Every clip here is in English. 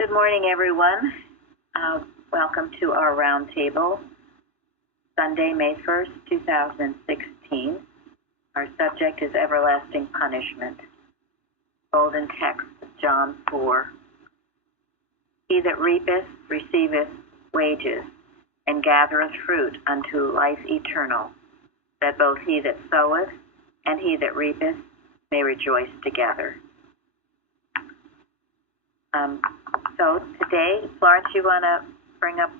Good morning, everyone. Welcome to our roundtable, Sunday, May 1st, 2016. Our subject is everlasting punishment. Golden text, John 4. He that reapeth receiveth wages, and gathereth fruit unto life eternal, that both he that soweth and he that reapeth may rejoice together. So today, Florence, you want to bring up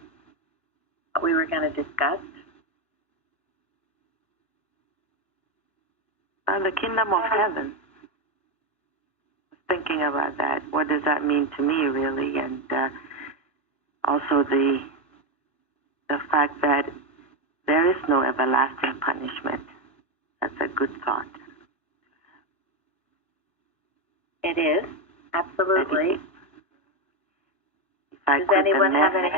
what we were going to discuss? The kingdom of heaven. Thinking about that, what does that mean to me, really? And also the fact that there is no everlasting punishment. That's a good thought. It is, absolutely. Does anyone have any?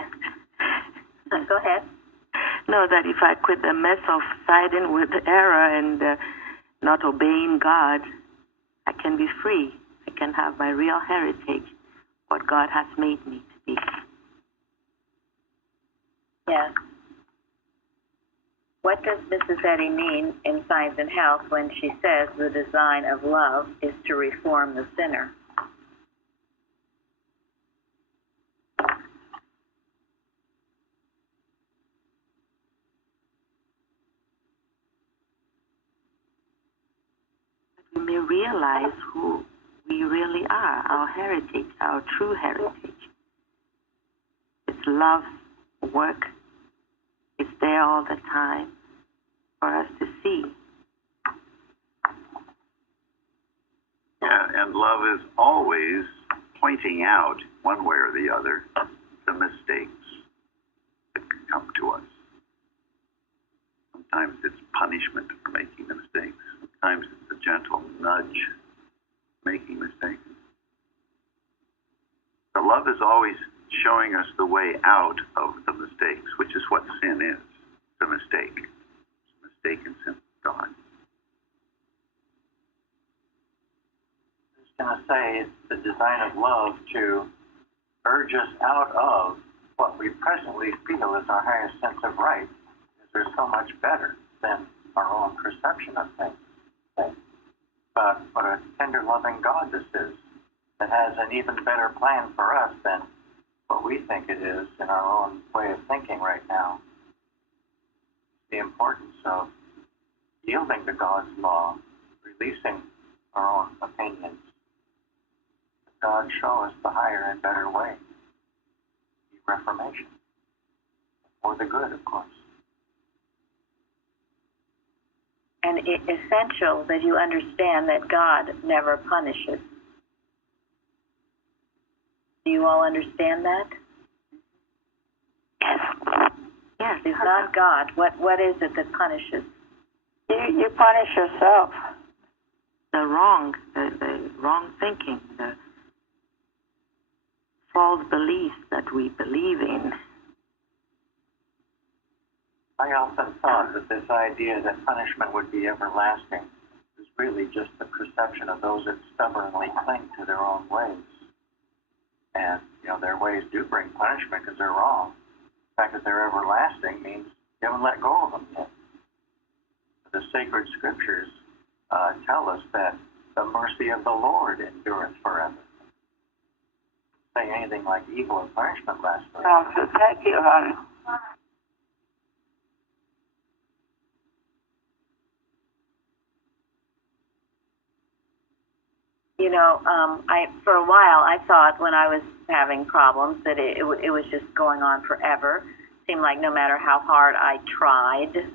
Go ahead. No, that if I quit the mess of siding with error and not obeying God, I can be free. I can have my real heritage, what God has made me to be. Yes. What does Mrs. Eddy mean in Science and Health when she says the design of love is to reform the sinner? We may realize who we really are, our heritage, our true heritage. It's love, work. It's there all the time for us to see. Yeah, and love is always pointing out, one way or the other, the mistakes that can come to us. Sometimes it's punishment for making the mistakes. Sometimes it's a gentle nudge making mistakes. But love is always showing us the way out of the mistakes, which is what sin is, the mistake. It's a mistake in sin with God. I was going to say, it's the design of love to urge us out of what we presently feel is our highest sense of right, because they're so much better than our own perception of things. But what a tender, loving God this is, that has an even better plan for us than what we think it is in our own way of thinking right now. The importance of yielding to God's law, releasing our own opinions. God show us the higher and better way, the reformation, for the good, of course. And it's essential that you understand that God never punishes. Do you all understand that? Yes. Yes. It's not God. What is it that punishes? You punish yourself. The wrong thinking, the false beliefs that we believe in. I often thought that this idea that punishment would be everlasting is really just the perception of those that stubbornly cling to their own ways. And, their ways do bring punishment because they're wrong. The fact that they're everlasting means you haven't let go of them yet. The sacred scriptures tell us that the mercy of the Lord endureth forever. Say anything like evil and punishment lasts forever. So thank you, honey. For a while, I thought when I was having problems that it was just going on forever. It seemed like no matter how hard I tried, it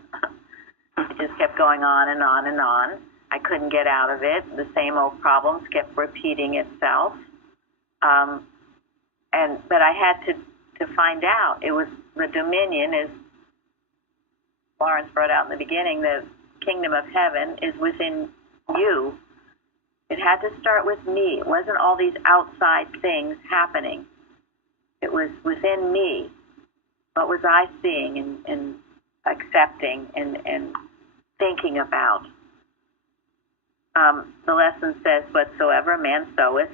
just kept going on and on and on. I couldn't get out of it. The same old problems kept repeating itself. But I had to find out. It was the dominion, as Lawrence brought out in the beginning, the kingdom of heaven is within you. It had to start with me. It wasn't all these outside things happening. It was within me. What was I seeing and accepting and thinking about? The lesson says, whatsoever man soweth,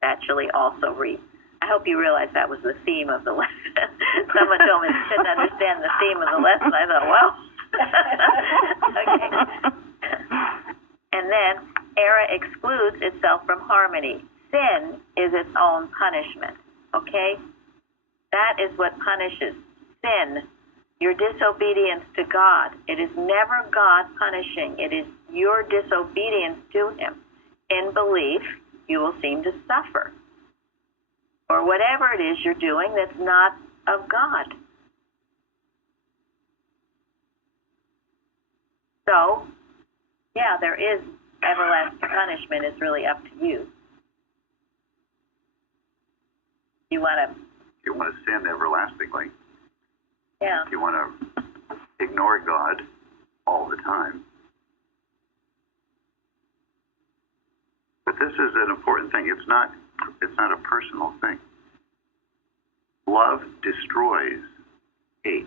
that shall he also reap. I hope you realize that was the theme of the lesson. Someone told me they couldn't understand the theme of the lesson. I thought, well, okay. And then, error excludes itself from harmony. Sin is its own punishment, okay? That is what punishes. Sin, your disobedience to God. It is never God punishing. It is your disobedience to Him. In belief, you will seem to suffer. Or whatever it is you're doing that's not of God. So, yeah, there is everlasting punishment. It's really up to you. You want to sin everlastingly. Yeah. If you want to ignore God all the time. But this is an important thing. It's not a personal thing. Love destroys hate.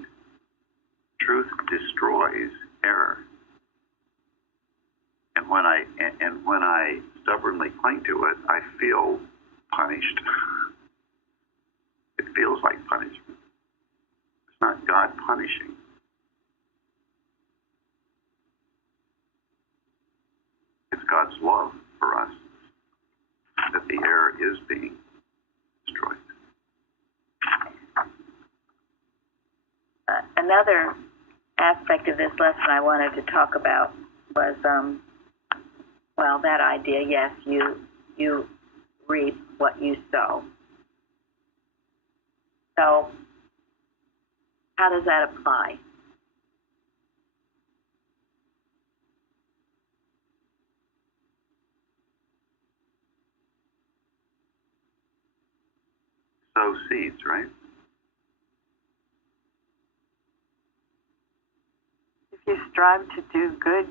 Truth destroys error. And when I stubbornly cling to it, I feel punished. It feels like punishment. It's not God punishing. It's God's love for us that the error is being destroyed. Another aspect of this lesson I wanted to talk about was, that idea, yes, you reap what you sow. So, how does that apply? Sow seeds, right? If you strive to do good,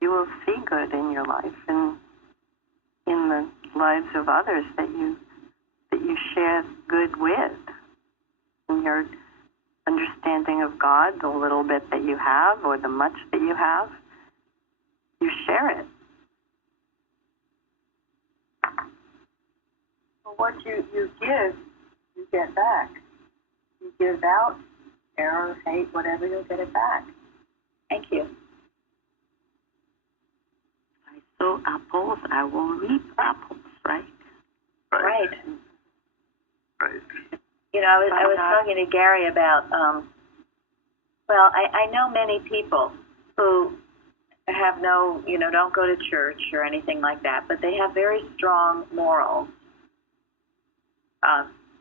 you will see good in your life and in the lives of others that you share good with. In your understanding of God, the little bit that you have or the much that you have, you share it. Well, what you give, you get back. You give out error, hate, whatever, you'll get it back. Thank you. I sow apples, I will reap apples, right? Right. Right. You know, I was talking to Gary about, I know many people who have don't go to church or anything like that, but they have very strong morals,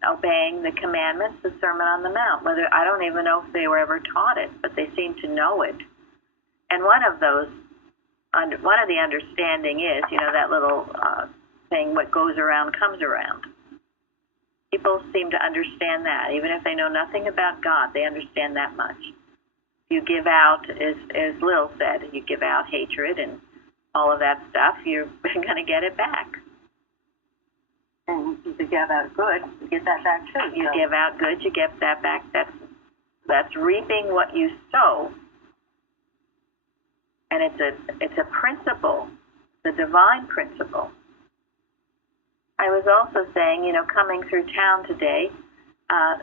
obeying the commandments, the Sermon on the Mount. Whether I don't even know if they were ever taught it, but they seem to know it. And one of the understanding is, that little thing, what goes around comes around. People seem to understand that. Even if they know nothing about God, they understand that much. You give out, as Lil said, you give out hatred and all of that stuff, you're going to get it back. And if you give out good, you get that back too. You give out good, you get that back. That's reaping what you sow. And it's a principle, the divine principle. I was also saying, coming through town today,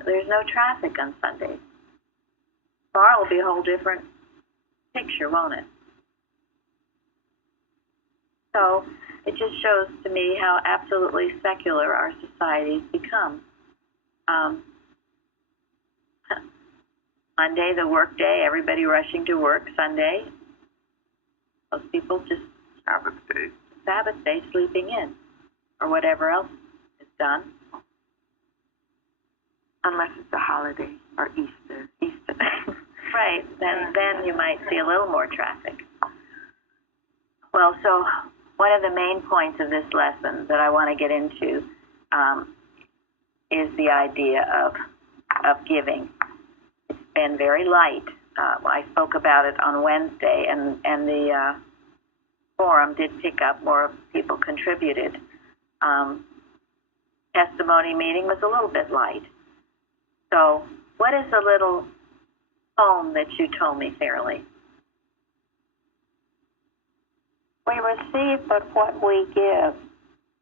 there's no traffic on Sundays. Tomorrow will be a whole different picture, won't it? So it just shows to me how absolutely secular our society's become. Monday, the work day, everybody rushing to work. Sunday, most people just Sabbath day sleeping in, or whatever else is done. Unless it's a holiday or Easter. Right, then you might see a little more traffic. Well, so one of the main points of this lesson that I want to get into is the idea of giving. It's been very light. I spoke about it on Wednesday, and the forum did pick up. More people contributed. Testimony meeting was a little bit light. So what is the little poem that you told me, Fairly? We receive but what we give.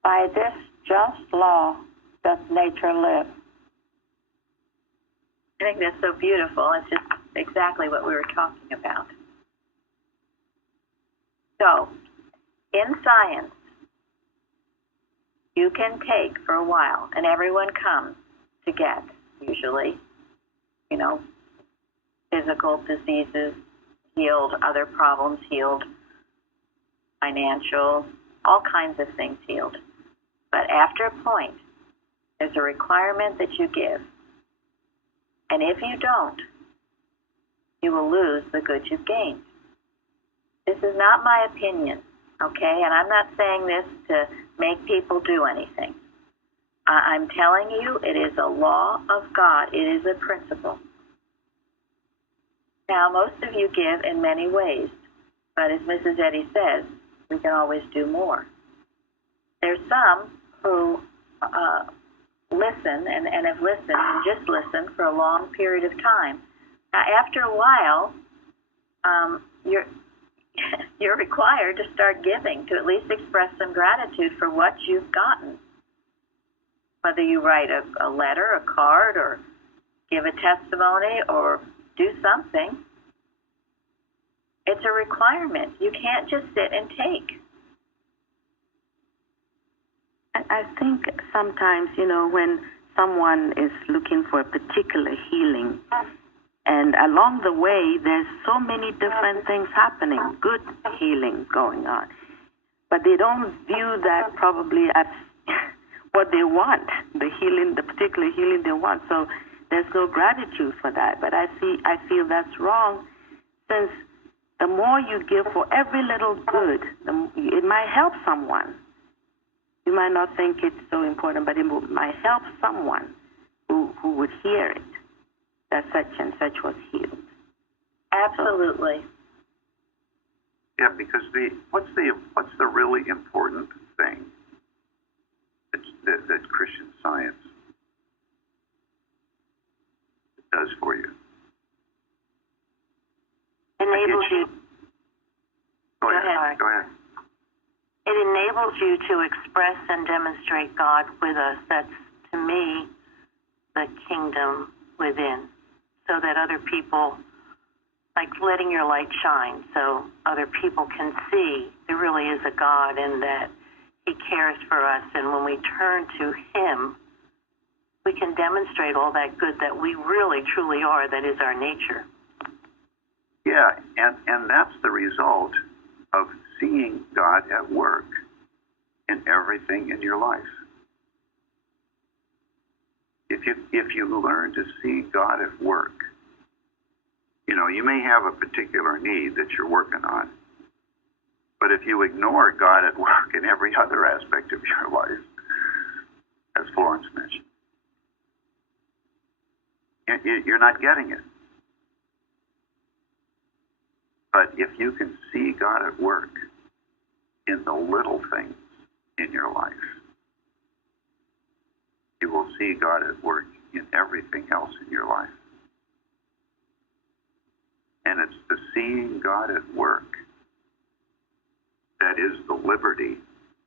By this just law does nature live? I think that's so beautiful. It's just exactly what we were talking about. So, in science, you can take for a while, and everyone comes to get, usually, physical diseases healed, other problems healed, financial, all kinds of things healed. But after a point, there's a requirement that you give. And if you don't, you will lose the good you've gained. This is not my opinion, okay? And I'm not saying this to make people do anything. I'm telling you, it is a law of God. It is a principle. Now, most of you give in many ways, but as Mrs. Eddy says, we can always do more. There's some who listen and have listened and just listened for a long period of time. Now, after a while, you're required to start giving, to at least express some gratitude for what you've gotten. Whether you write a letter, a card, or give a testimony, or do something, it's a requirement. You can't just sit and take. I think sometimes, when someone is looking for a particular healing, and along the way, there's so many different things happening, good healing going on, but they don't view that probably as what they want, the particular healing they want. So there's no gratitude for that. But I feel that's wrong, since the more you give for every little good, it might help someone. You might not think it's so important, but it might help someone who would hear it, that such and such was healed. Absolutely. Yeah, because what's the really important thing that Christian Science does for you? Enables you. Go ahead. It enables you to express and demonstrate God with us. That's, to me, the kingdom within, so that other people, like letting your light shine, so other people can see there really is a God and that He cares for us. And when we turn to Him, we can demonstrate all that good that we really, truly are, that is our nature. Yeah, and that's the result of seeing God at work in everything in your life. If you learn to see God at work, you may have a particular need that you're working on, but if you ignore God at work in every other aspect of your life, as Florence mentioned, you're not getting it. But if you can see God at work in the little things in your life, you will see God at work in everything else in your life. And it's the seeing God at work that is the liberty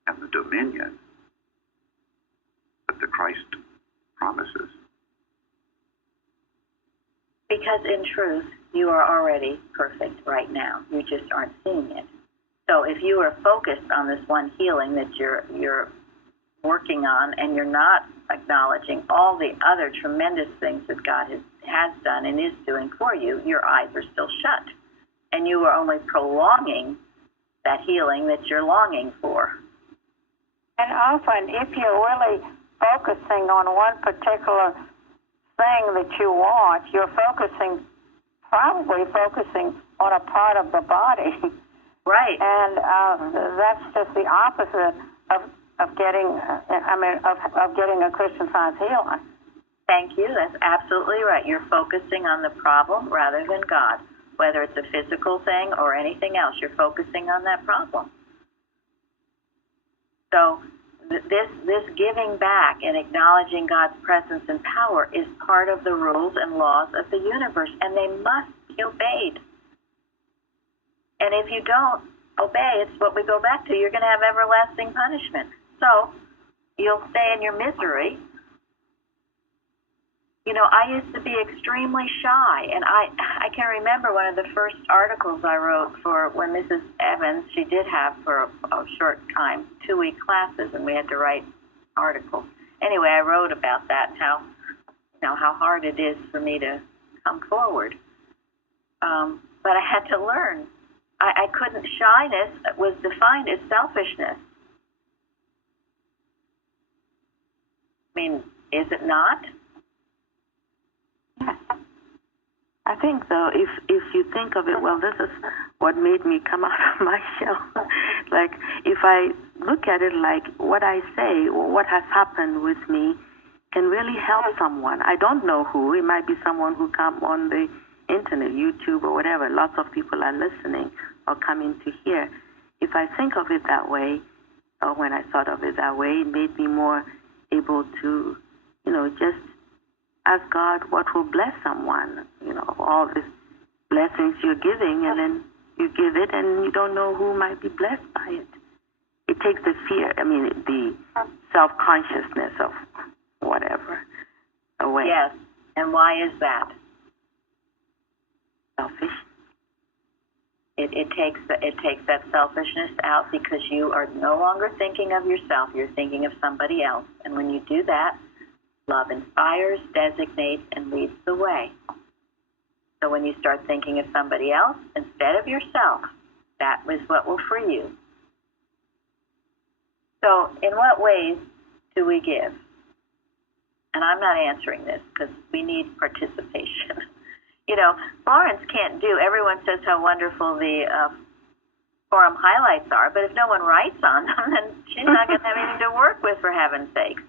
and the dominion that the Christ promises. Because in truth, you are already perfect right now. You just aren't seeing it. So if you are focused on this one healing that you're working on, and you're not acknowledging all the other tremendous things that God has done and is doing for you, your eyes are still shut. And you are only prolonging that healing that you're longing for. And often, if you're really focusing on one particular thing that you want, you're probably focusing on a part of the body. Right. And that's just the opposite of getting a Christian Science healing. Thank you. That's absolutely right. You're focusing on the problem rather than God. Whether it's a physical thing or anything else, you're focusing on that problem. So this giving back and acknowledging God's presence and power is part of the rules and laws of the universe, and they must be obeyed. And if you don't obey, it's what we go back to. You're going to have everlasting punishment. So you'll stay in your misery, You know, I used to be extremely shy, and I can remember one of the first articles I wrote for when Mrs. Evans, she did have for a short time 2-week classes, and we had to write articles. Anyway, I wrote about that and how, you know, how hard it is for me to come forward. But I had to learn. I couldn't. Shyness was defined as selfishness. I mean, is it not? Yes. I think so. If you think of it, well, this is what made me come out of my shell. Like, if I look at it like what I say or what has happened with me can really help someone. I don't know who. It might be someone who come on the internet, YouTube or whatever. Lots of people are listening or coming to hear. If I think of it that way, or when I thought of it that way, it made me more able to, you know, just ask God what will bless someone, you know, all these blessings you're giving, and then you give it and you don't know who might be blessed by it. It takes the fear, the self-consciousness of whatever away. Yes. And why is that? Selfish. It takes that selfishness out because you are no longer thinking of yourself. You're thinking of somebody else. And when you do that, love inspires, designates, and leads the way. So when you start thinking of somebody else instead of yourself, that is what will free you. So in what ways do we give? And I'm not answering this because we need participation. You know, Florence can't do, everyone says how wonderful the forum highlights are, but if no one writes on them, then she's not going to have anything to work with, for heaven's sakes.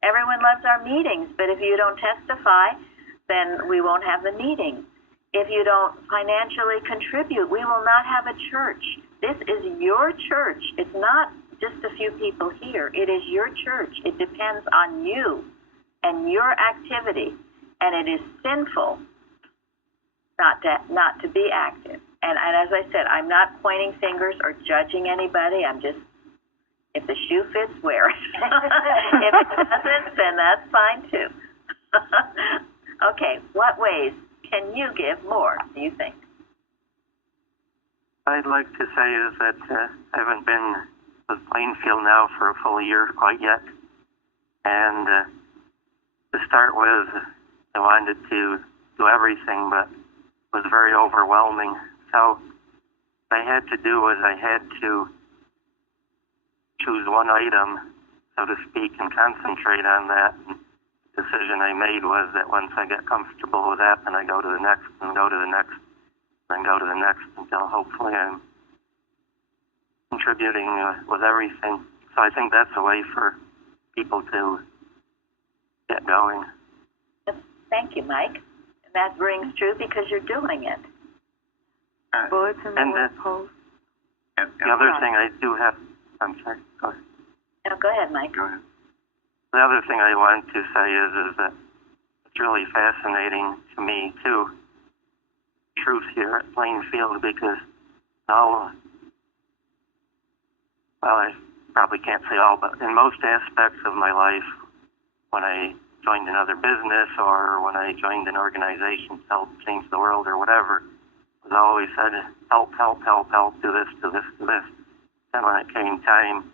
Everyone loves our meetings, but if you don't testify, then we won't have the meetings. If you don't financially contribute, we will not have a church. This is your church. It's not just a few people here. It is your church. It depends on you and your activity, and it is sinful not to be active. And as I said, I'm not pointing fingers or judging anybody. I'm just, if the shoe fits, wear it. If it doesn't, then that's fine too. Okay, what ways can you give more, do you think? I'd like to say is that I haven't been with Plainfield now for a full year quite yet. And to start with, I wanted to do everything, but it was very overwhelming. So what I had to do was I had to choose one item, so to speak, and concentrate on that. And the decision I made was that once I get comfortable with that, then I go to the next and go to the next and go to the next until hopefully I'm contributing with everything. So I think that's a way for people to get going. Thank you, Mike. And that rings true because you're doing it. And the other thing I do have, I'm sorry, go ahead. No, go ahead, Mike. Go ahead. The other thing I want to say is that it's really fascinating to me, too, truth here at Plainfield, because I probably can't say all, but in most aspects of my life, when I joined another business or when I joined an organization to help change the world or whatever, it was always said, help, help, help, help, do this, do this, do this. And when it came time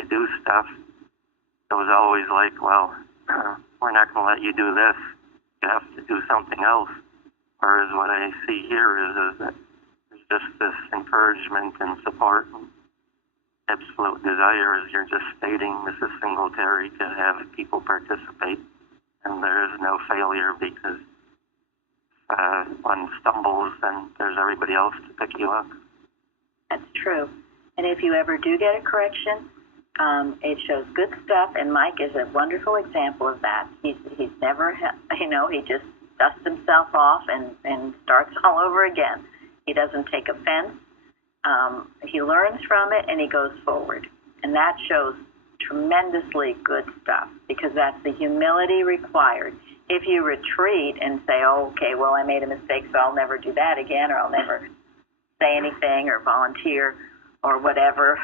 to do stuff, it was always like, well, we're not going to let you do this. You have to do something else. Whereas what I see here is that there's just this encouragement and support and absolute desire, as you're just stating, Mrs. Singletary, to have people participate. And there is no failure because one stumbles, then there's everybody else to pick you up. That's true. And if you ever do get a correction, it shows good stuff, and Mike is a wonderful example of that. He's never, he just dusts himself off and starts all over again. He doesn't take offense. He learns from it, and he goes forward. And that shows tremendously good stuff, because that's the humility required. If you retreat and say, oh, okay, well, I made a mistake, so I'll never do that again, or I'll never say anything or volunteer or whatever,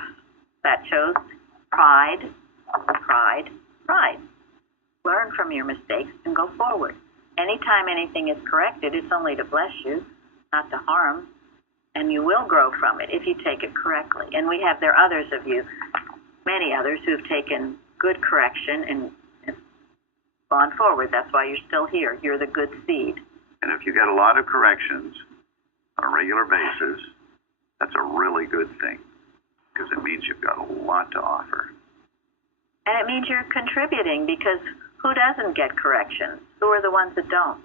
that shows pride. learn from your mistakes and go forward. Anytime anything is corrected, it's only to bless you, not to harm, and you will grow from it if you take it correctly. And there are others of you, many others, who have taken good correction and gone forward. That's why you're still here. You're the good seed. And if you get a lot of corrections on a regular basis, that's a really good thing, because it means you've got a lot to offer. And it means you're contributing, because who doesn't get corrections? Who are the ones that don't?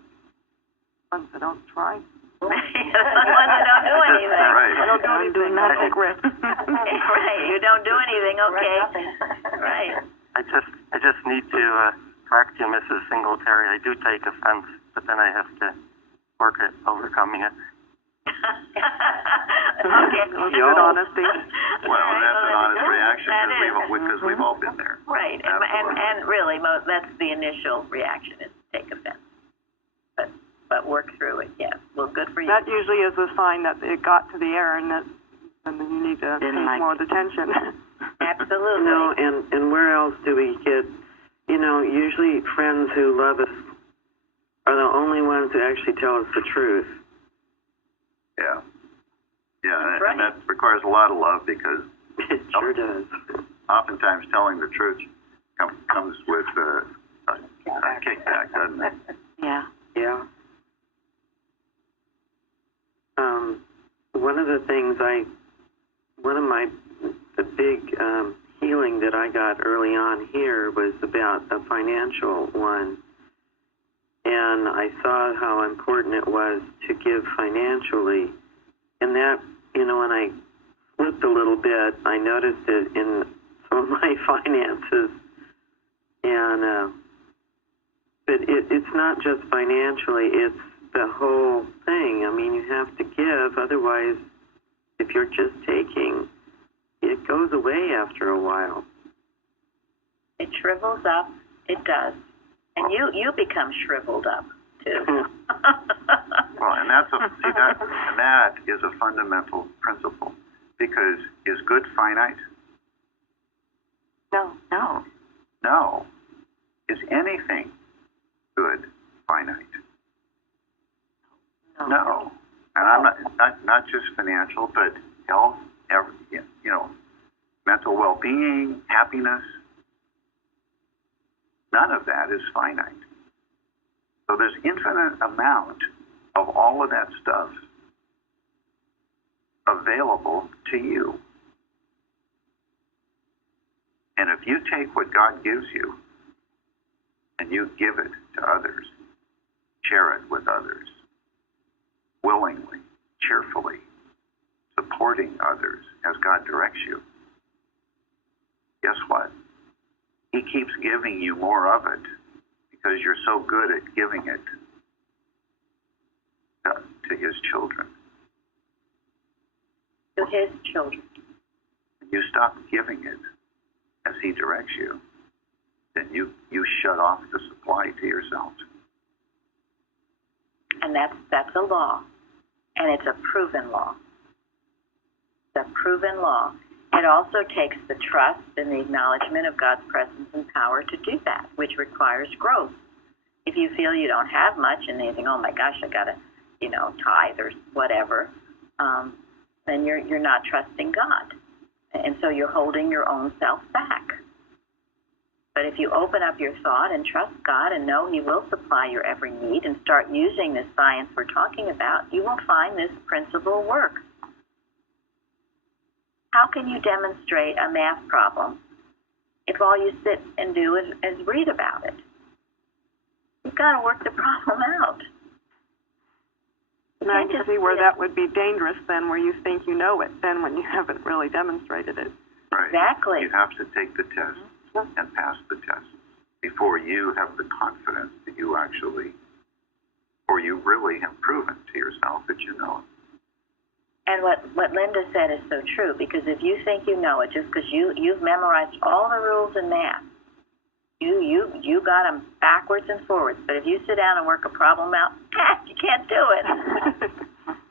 Ones that don't try. The ones that don't do anything. Right. I don't do anything. Nothing, Rick. Right. You don't do anything. Okay. Right. I just need to correct you, Mrs. Singletary. I do take offense, but then I have to work at overcoming it. Okay. Good honesty. Well, that's an honest reaction, because we've all been there. Right. And really, that's the initial reaction, is to take offense. But work through it, yes. Well, good for you. That usually is a sign that it got to the air, and that and then you need to pay more attention. Absolutely. And where else do we get, usually friends who love us are the only ones who actually tell us the truth. Yeah. Yeah, right. And that requires a lot of love, because It sure does. oftentimes telling the truth comes with a kickback, doesn't it? Yeah. Yeah. One of the things the big healing that I got early on here was about a financial one. And I saw how important it was to give financially. And that, when I flipped a little bit, I noticed it in some of my finances. And, but it's not just financially, it's the whole thing. I mean, you have to give, otherwise, if you're just taking, it goes away after a while. It shrivels up. It does. And you become shriveled up, too. Well, and that is a fundamental principle, because is good finite? No. No. Is anything good finite? No. And I'm not just financial, but health, mental well-being, happiness. None of that is finite. So there's infinite amount of all of that stuff available to you. And if you take what God gives you and you give it to others, share it with others, willingly, cheerfully, supporting others as God directs you, guess what? He keeps giving you more of it, because you're so good at giving it to his children. To his children. When you stop giving it as he directs you, then you shut off the supply to yourself. And that's a law. And it's a proven law. It's a proven law. It also takes the trust and the acknowledgement of God's presence and power to do that, which requires growth. If you feel you don't have much and you think, oh my gosh, I gotta, tithe or whatever, then you're not trusting God. And so you're holding your own self back. But if you open up your thought and trust God and know he will supply your every need and start using this science we're talking about, you will find this principle works. How can you demonstrate a math problem if all you sit and do is read about it? You've got to work the problem out. And I can see where that would be dangerous then, where you think you know it, then when you haven't really demonstrated it. Right. Exactly. You have to take the test and pass the test before you have the confidence that you actually, or you really have proven to yourself that you know it. And what Linda said is so true, because if you think you know it just because you've memorized all the rules in math, you got them backwards and forwards. But if you sit down and work a problem out, you can't do it.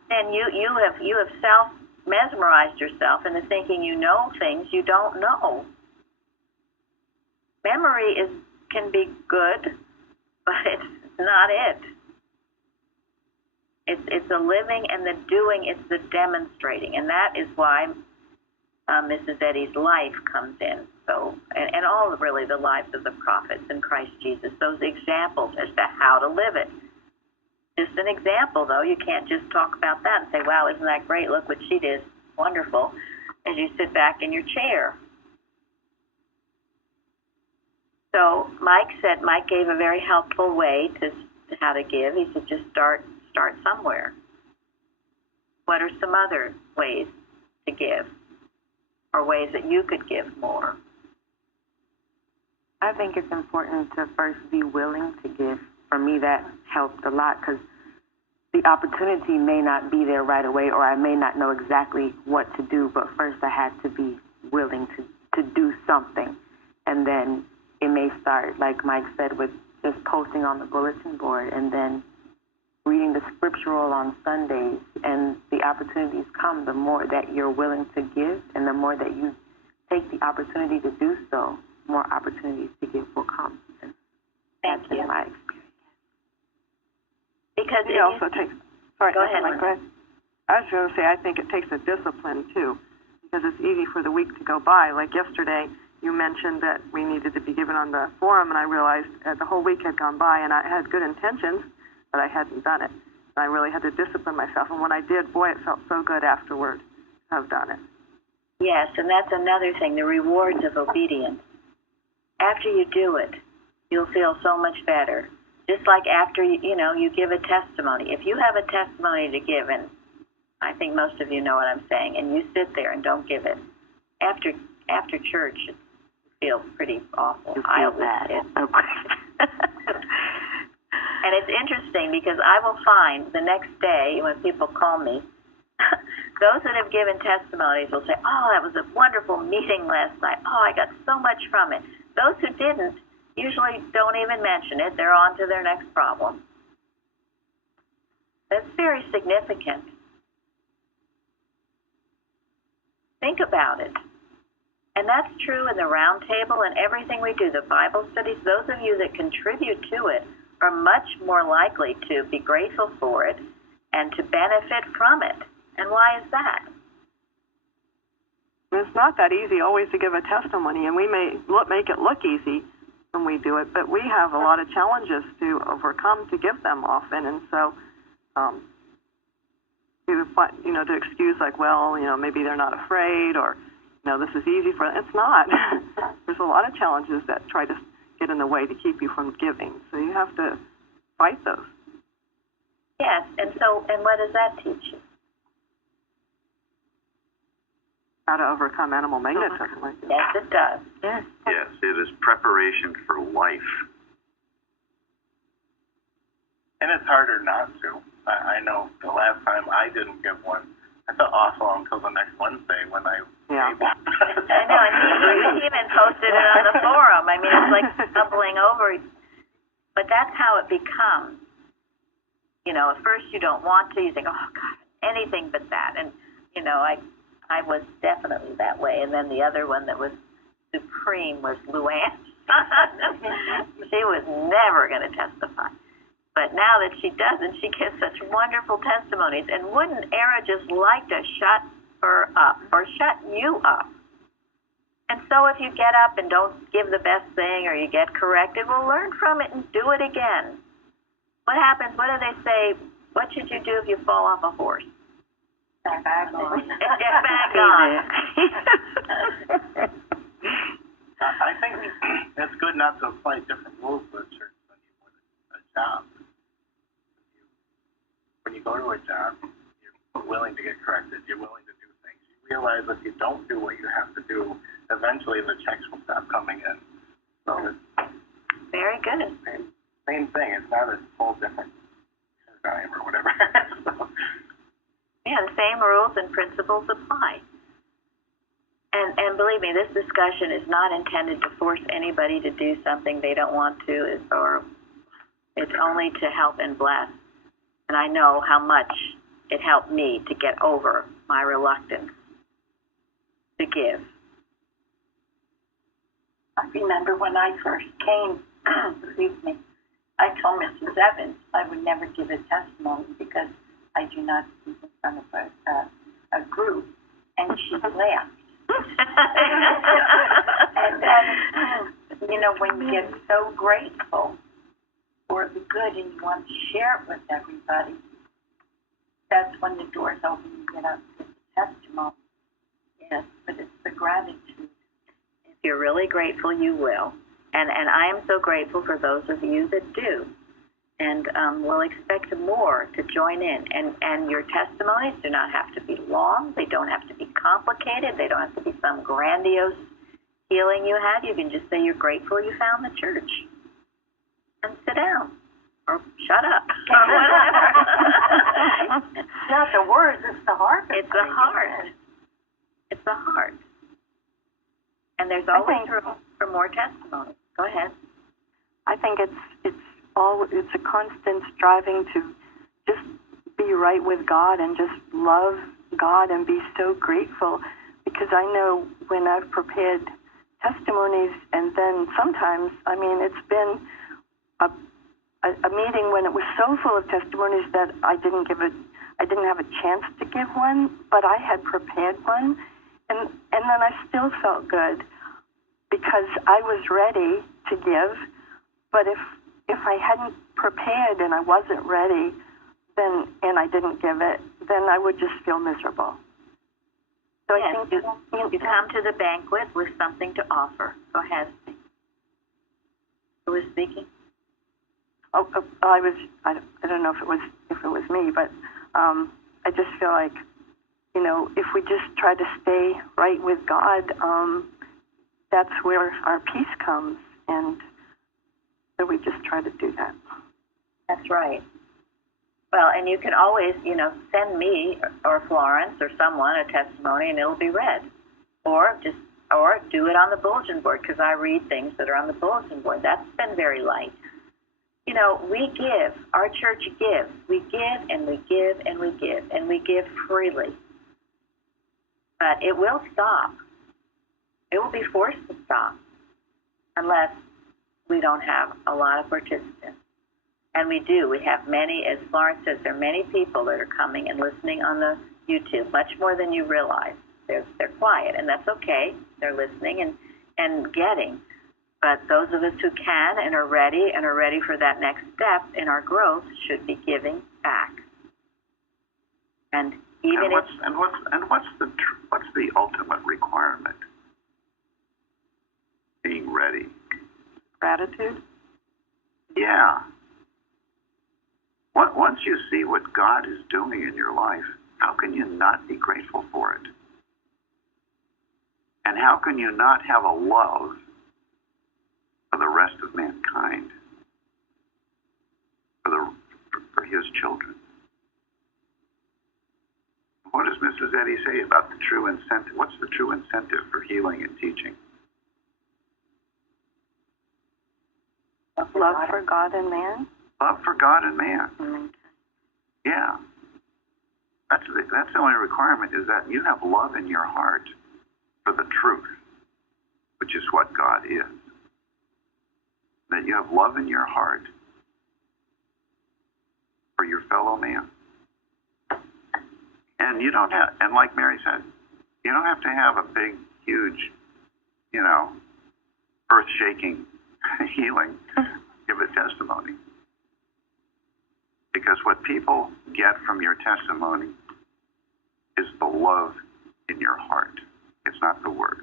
Then you have self-mesmerized yourself into thinking you know things you don't know. Memory is can be good, but it's not it. It's the living and the doing, it's the demonstrating, and that is why Mrs. Eddy's life comes in. So, and all of really the lives of the prophets in Christ Jesus, those examples as to how to live it. Just an example, though. You can't just talk about that and say, wow, isn't that great? Look what she did. Wonderful. As you sit back in your chair. So Mike gave a very helpful way to how to give. He said, just start somewhere. What are some other ways to give? Or ways that you could give more? I think it's important to first be willing to give. For me, that helped a lot because the opportunity may not be there right away, or I may not know exactly what to do, but first I had to be willing to do something. And then it may start, like Mike said, with just posting on the bulletin board and then reading the scriptural on Sundays. And the opportunities come the more that you're willing to give, and the more that you take the opportunity to do so, more opportunities to give will come. And Thank that's you. my experience. Because It also takes, sorry, Go ahead, Linda. Go ahead. I was going to say, I think it takes a discipline, too, because it's easy for the week to go by. Like yesterday, you mentioned that we needed to be given on the forum, and I realized the whole week had gone by, and I had good intentions, but I hadn't done it. And I really had to discipline myself, and when I did, boy, it felt so good afterward to have done it. Yes, and that's another thing, the rewards of obedience. After you do it, you'll feel so much better. Just like after, you give a testimony. If you have a testimony to give, and I think most of you know what I'm saying, and you sit there and don't give it, after church, it feels pretty awful. I always did. And it's interesting because I will find the next day when people call me, those that have given testimonies will say, oh, that was a wonderful meeting last night. Oh, I got so much from it. Those who didn't usually don't even mention it. They're on to their next problem. That's very significant. Think about it. And that's true in the Roundtable and everything we do, the Bible studies. Those of you that contribute to it are much more likely to be grateful for it and to benefit from it. And why is that? It's not that easy always to give a testimony, and we may make it look easy when we do it, but we have a lot of challenges to overcome to give them often, and so to excuse like, well, maybe they're not afraid, or this is easy for them. It's not. There's a lot of challenges that try to get in the way to keep you from giving, so you have to fight those. Yes, and what does that teach you? How to overcome animal magnetism. Yes, it does. Yes. Yes, it is preparation for life. And it's harder not to. I know the last time I didn't give one, I felt awful until the next Wednesday when I gave one. I know, and he even posted it on the forum. I mean, it's like stumbling over. But that's how it becomes. At first you don't want to. You think, oh, God, anything but that. And, I was definitely that way. And then the other one that was supreme was Luann. She was never going to testify. But now that she does, and she gives such wonderful testimonies, and wouldn't Era just like to shut her up or shut you up? And so if you get up and don't give the best thing or you get corrected, well, learn from it and do it again. What happens? What do they say? What should you do if you fall off a horse? Get back on. Get back on. I think it's good not to apply different rules to a church than you would a job. When you go to a job, you're willing to get corrected. You're willing to do things. You realize if you don't do what you have to do, eventually the checks will stop coming in. So it's Very good. same thing. It's not a whole different paradigm or whatever. So, yeah, the same rules and principles apply. And believe me, this discussion is not intended to force anybody to do something they don't want to, or it's only to help and bless. And I know how much it helped me to get over my reluctance to give. I remember when I first came excuse me, I told Mrs. Evans I would never give a testimony because I do not speak in front of a group, and she laughed. And then, you know, when you get so grateful for the good and you want to share it with everybody, that's when the doors open and you get up to the testimony. Yes, but it's the gratitude. If you're really grateful, you will. And I am so grateful for those of you that do. And we'll expect more to join in. And your testimonies do not have to be long. They don't have to be complicated. They don't have to be some grandiose healing you had. You can just say you're grateful you found the church. And sit down. Or shut up. Or whatever. It's not the words, it's the heart. It's the heart. It's the heart. And there's always room for more testimony. Go ahead. I think it's a constant striving to just be right with God and just love God and be so grateful, because I know when I've prepared testimonies, and then sometimes, I mean, it's been a meeting when it was so full of testimonies that I didn't have a chance to give one, but I had prepared one, and then I still felt good because I was ready to give. But if I hadn't prepared and I wasn't ready, and I didn't give it, then I would just feel miserable. So yes, I think you come to the banquet with something to offer. Go ahead. Who is speaking? I don't know if it was me, but I just feel like, you know, if we just try to stay right with God, that's where our peace comes, and so we just try to do that. That's right. Well, and you can always, you know, send me or Florence or someone a testimony, and it'll be read, or do it on the bulletin board, because I read things that are on the bulletin board. That's been very light. You know, we give. Our church gives. We give and we give and we give, and we give freely. But it will stop. It will be forced to stop unless we don't have a lot of participants. And we do. We have many, as Florence says, there are many people that are coming and listening on the YouTube, much more than you realize. They're quiet, and that's okay. They're listening and getting. But those of us who can and are ready for that next step in our growth should be giving back. And even what's the ultimate requirement? Being ready. Gratitude? Yeah. Once you see what God is doing in your life, how can you not be grateful for it? And how can you not have a love for the rest of mankind, for his children? What does Mrs. Eddy say about the true incentive? What's the true incentive for healing and teaching? Love for God and man. Love for God and man. Mm-hmm. Yeah. That's the only requirement, is that you have love in your heart for the truth, which is what God is. That you have love in your heart for your fellow man. And you don't have, and like Mary said, you don't have to have a big, huge, you know, earth-shaking healing. Give a testimony. Because what people get from your testimony is the love in your heart. It's not the words.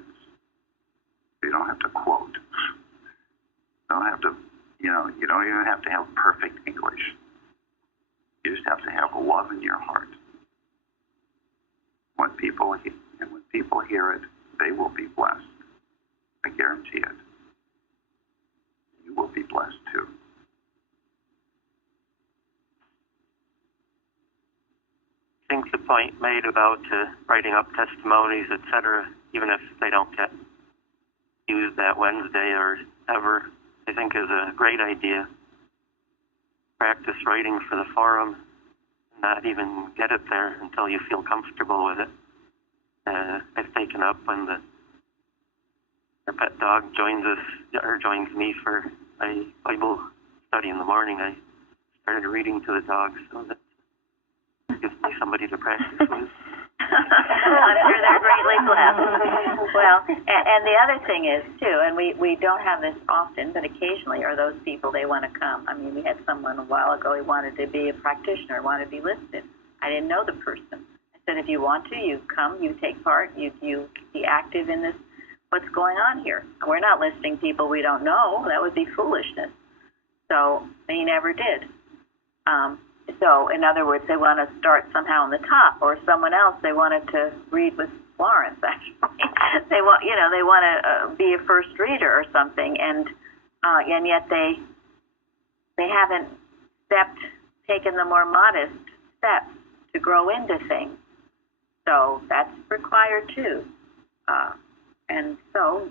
You don't have to quote. You don't have to, you know, you don't even have to have perfect English. You just have to have love in your heart. When people hear it, they will be blessed. I guarantee it. You will be blessed too. I think the point made about writing up testimonies, etc., even if they don't get used that Wednesday or ever, I think is a great idea. Practice writing for the forum, not even get it there until you feel comfortable with it. I've taken up when our pet dog joins us or joins me for I Bible study in the morning. I started reading to the dogs, so that gives me somebody to practice with. I'm sure they're greatly blessed. Well, and the other thing is, too, and we don't have this often, but occasionally are those people, they want to come. I mean, we had someone a while ago, he wanted to be a practitioner, wanted to be listed. I didn't know the person. I said, if you want to, you come, you take part, you be active in this, what's going on here. We're not listing people we don't know. That would be foolishness. So he never did. So, in other words, they want to start somehow on the top, or someone else they wanted to read with Florence. Actually, they want to be a first reader or something, and yet they haven't taken the more modest steps to grow into things. So that's required too. And so,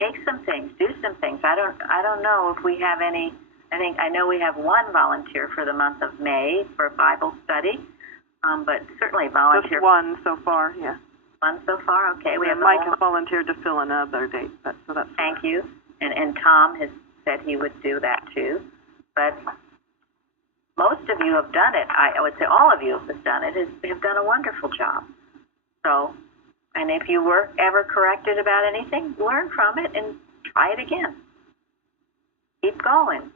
take some things, do some things. I don't know if we have any. I know we have one volunteer for the month of May for Bible study, but certainly volunteer. Just one so far, yeah. One so far, okay. We have Mike has volunteered to fill another date, so that's. Thank you, and Tom has said he would do that too, but most of you have done it. I would say all of you have done it. Have done a wonderful job. So, and if you were ever corrected about anything, learn from it and try it again. Keep going.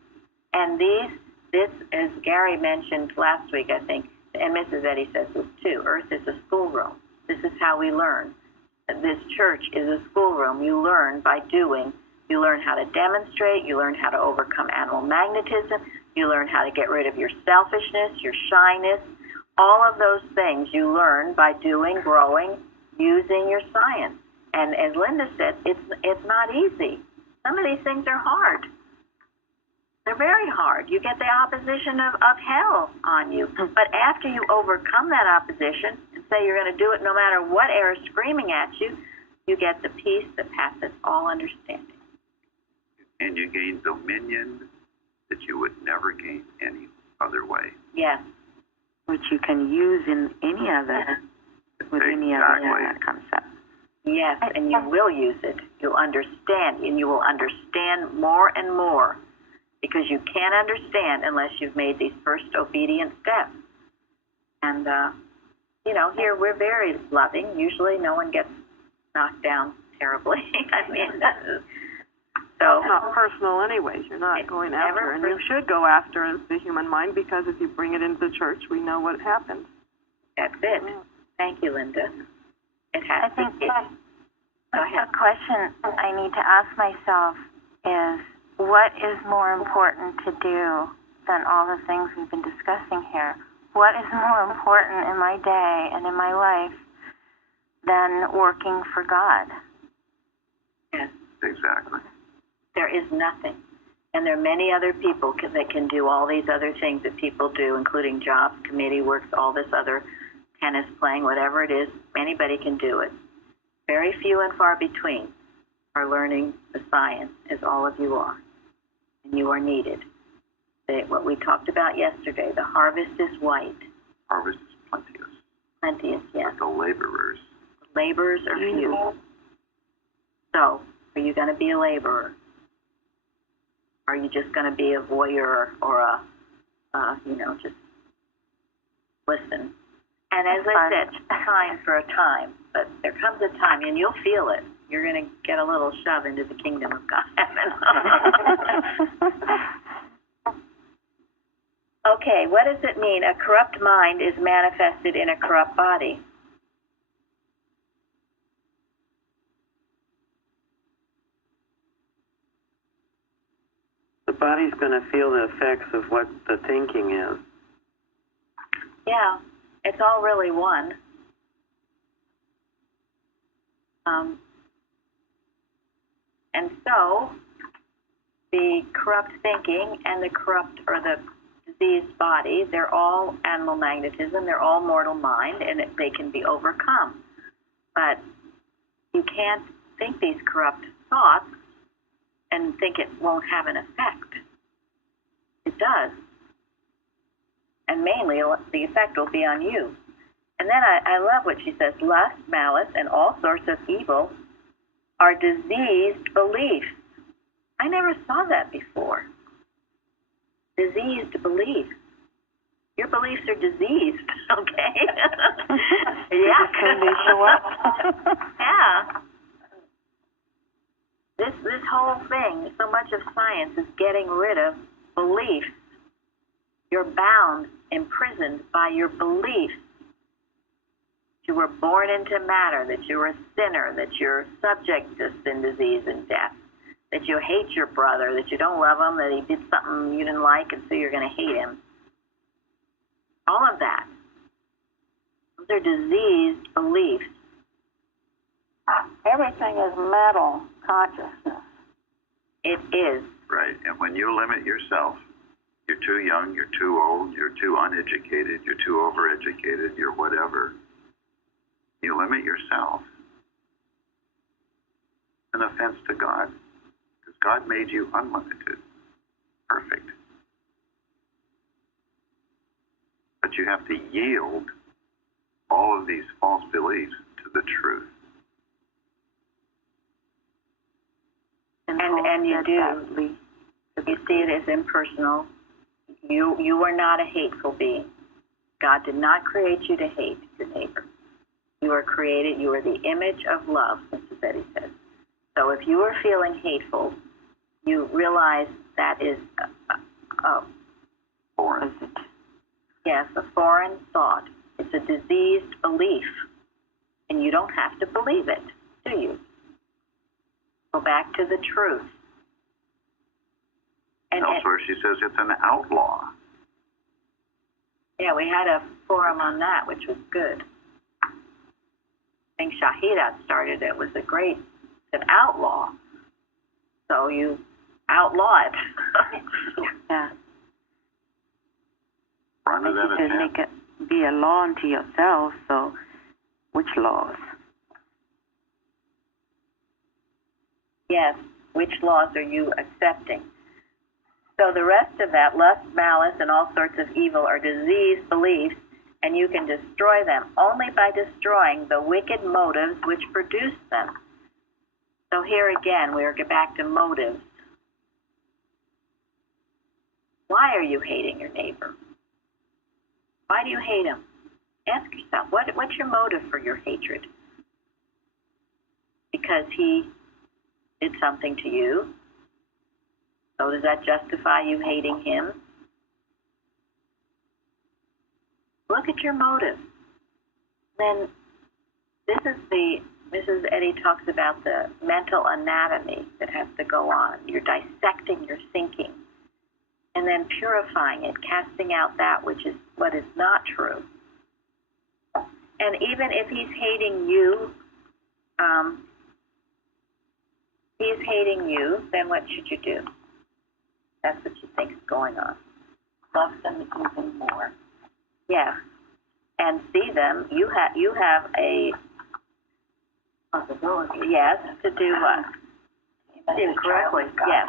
And this, as Gary mentioned last week, I think, and Mrs. Eddy says this too, Earth is a schoolroom. This is how we learn. This church is a schoolroom. You learn by doing. You learn how to demonstrate. You learn how to overcome animal magnetism. You learn how to get rid of your selfishness, your shyness. All of those things you learn by doing, growing, using your science. And as Linda said, it's not easy. Some of these things are hard. They're very hard. You get the opposition of hell on you. But after you overcome that opposition and say you're going to do it no matter what air is screaming at you, you get the peace that passes all understanding. And you gain dominion that you would never gain any other way. Yes. Which you can use in any other, with any other concept. Yes, and you will use it. You'll understand, and you will understand more and more. Because you can't understand unless you've made these first obedient steps. And, here we're very loving. Usually no one gets knocked down terribly. I mean, so. It's not personal anyways. You're not going after. And you should go after the human mind, because if you bring it into the church, we know what happens. That's it. Thank you, Linda. It has I think Go ahead. a question I need to ask myself is, what is more important to do than all the things we've been discussing here? What is more important in my day and in my life than working for God? Yes. Exactly. There is nothing. And there are many other people that can do all these other things that people do, including jobs, committee works, all this other tennis playing, whatever it is. Anybody can do it. Very few and far between are learning the science, as all of you are. And you are needed. What we talked about yesterday, the harvest is white. Harvest is plenteous. Plenteous, yes. But the laborers. Laborers are few. So, are you going to be a laborer? Are you just going to be a voyeur or just listen? And as I said, time for a time. But there comes a time, and you'll feel it. You're going to get a little shove into the kingdom of God. Okay, what does it mean? A corrupt mind is manifested in a corrupt body. The body's going to feel the effects of what the thinking is. Yeah, it's all really one. And so, the corrupt thinking and the corrupt or the diseased body, they're all animal magnetism, they're all mortal mind, and they can be overcome. But you can't think these corrupt thoughts and think it won't have an effect. It does. And mainly, the effect will be on you. And then I love what she says, lust, malice, and all sorts of evil are diseased beliefs. I never saw that before. Diseased belief. Your beliefs are diseased, okay? Yeah. Can they show up? Yeah. This whole thing, so much of science is getting rid of beliefs. You're bound, imprisoned by your beliefs. You were born into matter, that you're a sinner, that you're subject to sin, disease, and death, that you hate your brother, that you don't love him, that he did something you didn't like, and so you're going to hate him. All of that. Those are diseased beliefs. Everything is mental consciousness. It is. Right. And when you limit yourself, you're too young, you're too old, you're too uneducated, you're too overeducated, you're whatever. You limit yourself. It's an offense to God. Because God made you unlimited, perfect. But you have to yield all of these false beliefs to the truth. And you do. You see it as impersonal. You are not a hateful being. God did not create you to hate your neighbor. You are created, you are the image of love, Mr. Betty says. So if you are feeling hateful, you realize that is Foreign. Yes, a foreign thought. It's a diseased belief. And you don't have to believe it, do you? Go back to the truth. And elsewhere she says it's an outlaw. Yeah, we had a forum on that, which was good. I think Shahida started it. It was it's an outlaw. So you outlaw it. Yeah. Run it at a 10. Make it be a law unto yourself, so which laws? Yes, which laws are you accepting? So the rest of that, lust, malice, and all sorts of evil are diseased beliefs, and you can destroy them only by destroying the wicked motives which produce them. So here again, we are back to motives. Why are you hating your neighbor? Why do you hate him? Ask yourself, what's your motive for your hatred? Because he did something to you? So does that justify you hating him? Look at your motive. Then Mrs. Eddy talks about the mental anatomy that has to go on. You're dissecting your thinking and then purifying it, casting out that which is what is not true. And even if he's hating you, then what should you do? That's what you think is going on. Love them even more. Yes. And see them. You have a possibility. Yes, to do what? Do correctly. Yes.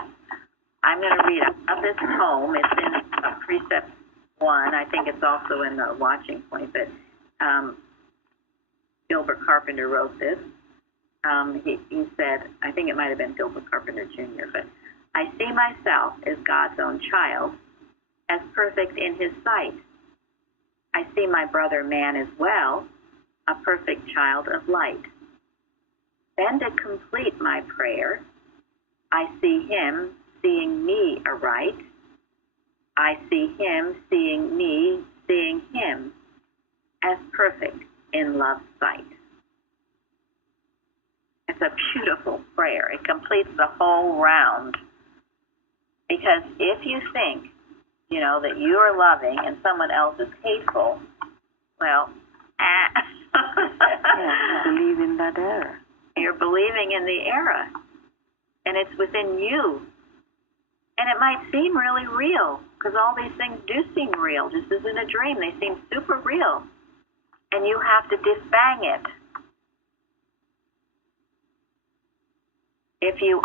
I'm going to read out this poem. It's in Precept 1. I think it's also in the Watching Point, but Gilbert Carpenter wrote this. He said, I think it might have been Gilbert Carpenter Jr., but I see myself as God's own child, as perfect in his sight. I see my brother man as well, a perfect child of light. Then to complete my prayer, I see him seeing me aright. I see him seeing me, seeing him as perfect in love's sight. It's a beautiful prayer. It completes the whole round. Because if you think, that you are loving and someone else is hateful, well, Believe in that error. You're believing in the error. And it's within you. And it might seem really real, because all these things do seem real, just as in a dream. They seem super real. And you have to disbang it. If you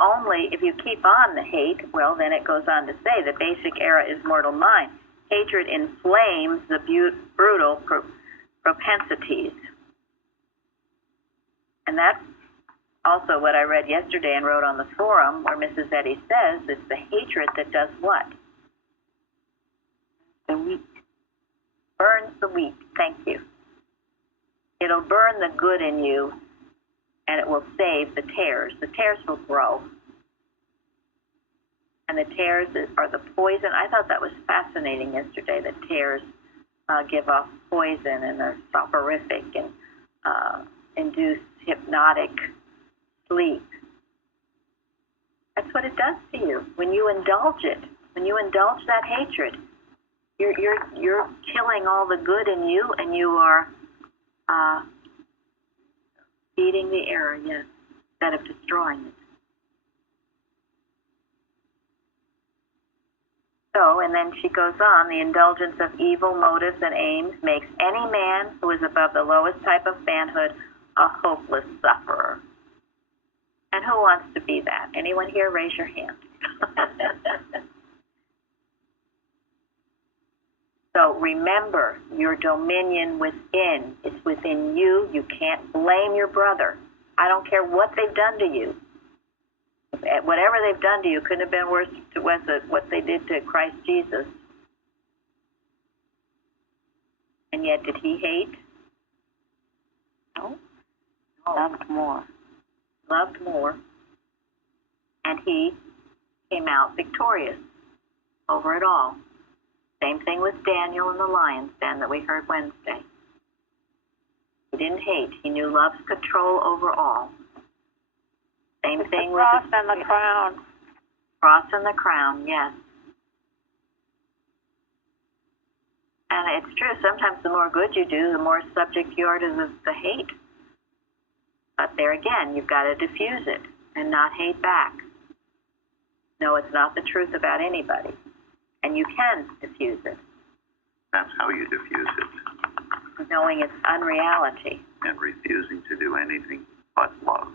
keep on the hate, well, then it goes on to say the basic error is mortal mind. Hatred inflames the brutal propensities. And that's Also, what I read yesterday and wrote on the forum, where Mrs. Eddy says it's the hatred that does what? The wheat. Burns the wheat. Thank you. It'll burn the good in you, and it will save the tares. The tares will grow. And the tares are the poison. I thought that was fascinating yesterday, that tares give off poison and are soporific and induce hypnotic sleep. That's what it does to you when you indulge it. When you indulge that hatred, you're killing all the good in you, and you are feeding the error, yes, instead of destroying it. So, and then she goes on, the indulgence of evil motives and aims makes any man who is above the lowest type of manhood a hopeless sufferer. And who wants to be that? Anyone here? Raise your hand. So remember, your dominion within, it's within you. You can't blame your brother. I don't care what they've done to you. Whatever they've done to you couldn't have been worse to what they did to Christ Jesus. And yet, did he hate? No. Loved more. Loved more. And he came out victorious over it all. Same thing with Daniel in the lion's den that we heard Wednesday. He didn't hate. He knew love's control over all. Same thing with the cross and the crown. Cross and the crown, yes. And it's true, sometimes the more good you do, the more subject you are to the hate. But there again, you've got to diffuse it and not hate back. No, it's not the truth about anybody. And you can diffuse it. That's how you diffuse it. Knowing it's unreality. And refusing to do anything but love.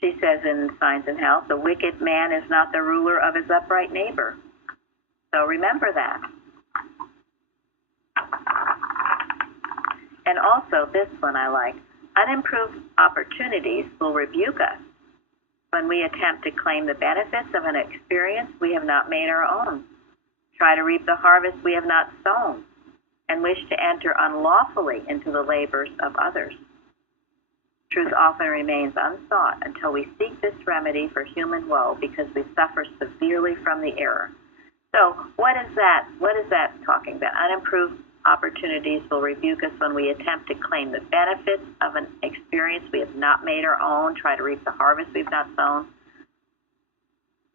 She says in Science and Health, the wicked man is not the ruler of his upright neighbor. So remember that. And also this one I like. Unimproved opportunities will rebuke us when we attempt to claim the benefits of an experience we have not made our own, try to reap the harvest we have not sown, and wish to enter unlawfully into the labors of others. Truth often remains unsought until we seek this remedy for human woe because we suffer severely from the error. So what is that? What is that talking about? Unimproved opportunities will rebuke us when we attempt to claim the benefits of an experience we have not made our own, try to reap the harvest we've not sown.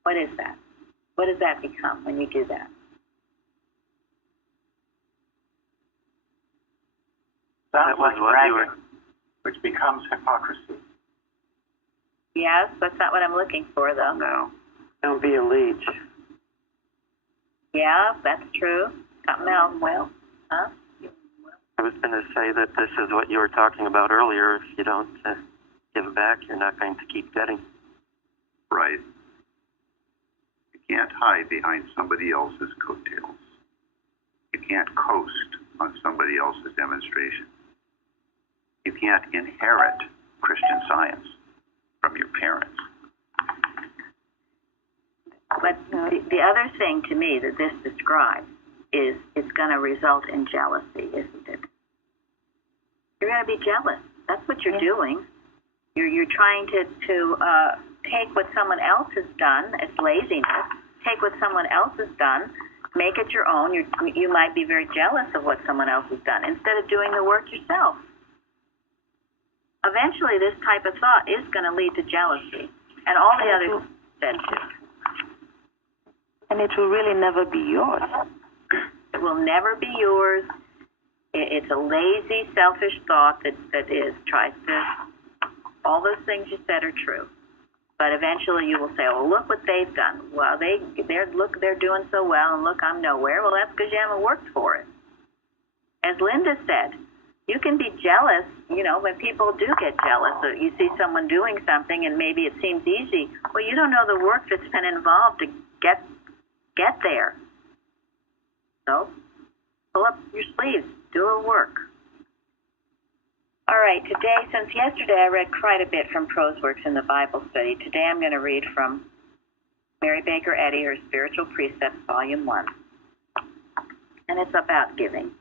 What is that? What does that become when you do that? Sounds like what you were... bragging, which becomes hypocrisy. Yes, that's not what I'm looking for, though. No. Don't be a leech. Yeah, that's true. Something else. Well, huh? I was going to say that this is what you were talking about earlier. If you don't give back, you're not going to keep getting. Right. You can't hide behind somebody else's coattails. You can't coast on somebody else's demonstration. You can't inherit Christian Science from your parents. But the other thing to me that this describes is it's going to result in jealousy, isn't it? You're going to be jealous. That's what you're doing. You're trying to take what someone else has done. It's laziness. Take what someone else has done, make it your own. You might be very jealous of what someone else has done instead of doing the work yourself. Eventually, this type of thought is going to lead to jealousy, and all the others said too. And it will really never be yours. It will never be yours. It's a lazy, selfish thought that tries to. All those things you said are true, but eventually you will say, "Oh, look what they've done. Well, they're doing so well, and look, I'm nowhere." Well, that's because you haven't worked for it. As Linda said, you can be jealous. You know, when people do get jealous, so you see someone doing something, and maybe it seems easy. Well, you don't know the work that's been involved to get there. So, pull up your sleeves, do a work. All right, today, since yesterday I read quite a bit from Prose Works in the Bible study, today I'm going to read from Mary Baker Eddy, her Spiritual Precepts, Volume 1. And it's about giving.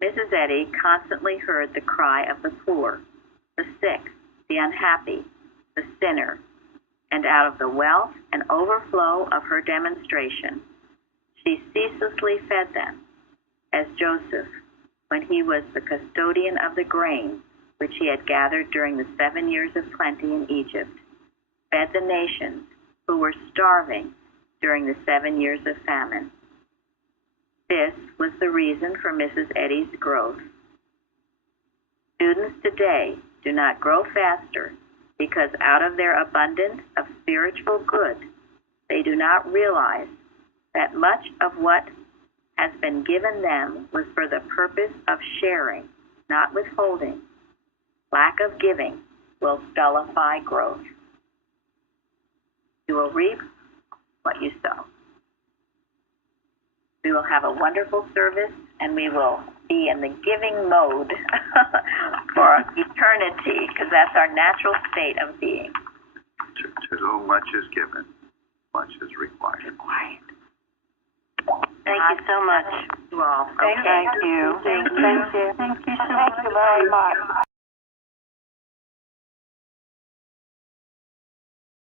Mrs. Eddy constantly heard the cry of the poor, the sick, the unhappy, the sinner, and out of the wealth and overflow of her demonstration, she ceaselessly fed them, as Joseph, when he was the custodian of the grain which he had gathered during the 7 years of plenty in Egypt, fed the nations who were starving during the 7 years of famine. This was the reason for Mrs. Eddy's growth. Students today do not grow faster because out of their abundance of spiritual good, they do not realize that much of what has been given them was for the purpose of sharing, not withholding. Lack of giving will stultify growth. You will reap what you sow. We will have a wonderful service, and we will be in the giving mode for eternity, because that's our natural state of being. To whom much is given, much is required. Thank you so much, you all. Thank you. Thank you. Thank you very much.